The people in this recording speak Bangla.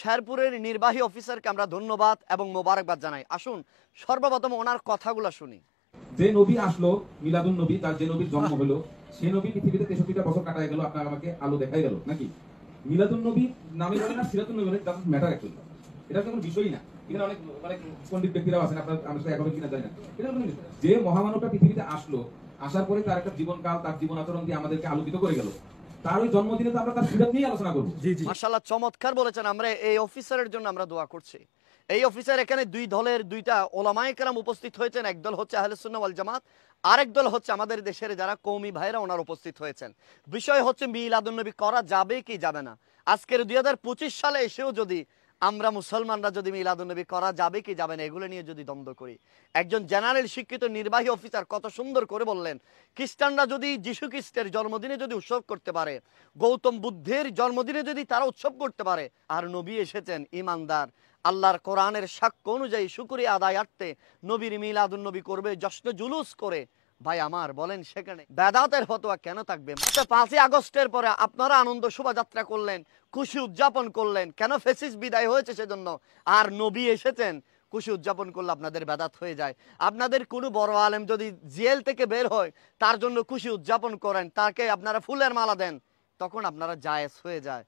শেরপুরের নির্বাহী অফিসারকে আমরা ধন্যবাদ এবং মোবারকবাদ জানাই। আসুন সর্বপ্রথম ওনার কথাগুলো শুনি। যে নবী আসলো, মিলাদুন নবী, তার যে নবীর জন্ম হলো, সে নবী পৃথিবীতে 63টা বছর কাটায় গেল, আপনার আমাকে আলো দেখাই গেল নাকি? মিলাদুন নবী নামে বলে না সিরাতুন নবী বলে, ডাজন্ট ম্যাটার অ্যাকচুয়ালি। এটা কোনো বিষয়ই না। এখানে অনেক অনেক পণ্ডিত ব্যক্তিরাও আছেন, আপনার আমার সাথে একবার কিনা যায় না। এটা কোনো বিষয় না। যে মহামানবটা পৃথিবীতে আসলো, আসার পরে তার একটা জীবনকাল, তার জীবন আচরণ দিয়ে আমাদেরকে আলোকিত করে গেল, তার ওই জন্মদিনে তো আমরা তার সিরাত নিয়ে আলোচনা করবো। মাশাআল্লাহ, চমৎকার বলেছেন। আমরা এই অফিসারের জন্য আমরা দোয়া করছি। এই অফিসার এখানে দুই দলের দুইটা ওলামায়ে কেরাম উপস্থিত হয়েছেন। একদল হচ্ছে আহলে সুন্নাহ ওয়াল জামাত, আরেক দল হচ্ছে আমাদের দেশের যারা কওমি ভাইরা ওনারা উপস্থিত হয়েছেন। বিষয় হচ্ছে মিলাদুন নবী করা যাবে কি যাবে না। আজকের 2025 সালে এসেও যদি আমরা মুসলমানরা যদি মিলাদুন নবী করা যাবে কি যাবে না এগুলো নিয়ে যদি দ্বন্দ্ব করি, একজন জেনারেল শিক্ষিত নির্বাহী অফিসার কত সুন্দর করে বললেন, খ্রিস্টানরা যদি যীশু খ্রিস্টের জন্মদিনে যদি উৎসব করতে পারে, গৌতম বুদ্ধের জন্মদিনে যদি তারা উৎসব করতে পারে, আর নবী এসেছেন ইমানদার আল্লাহর কোরআনের সাক্ষ্য অনুযায়ী শুকরিয়া আদায়ার্থে নবীর মিলাদুন নবী করবে, জশ্ন জুলুস করে, ভাই আমার বলেন সেখানে বেদাতের ফতোয়া কেন থাকবে? 5ই আগস্টের পরে আপনারা আনন্দ শোভাযাত্রা করলেন, খুশি উদযাপন করলেন, কেন? ফেসিস বিদায় হয়েছে সেজন্য। আর নবী এসেছেন, খুশি উদযাপন করলে আপনাদের বেদাত হয়ে যায়। আপনাদের কোনো বড় আলেম যদি জেল থেকে বের হয়, তার জন্য খুশি উদযাপন করেন, তাকে আপনারা ফুলের মালা দেন, তখন আপনারা জায়েজ হয়ে যায়।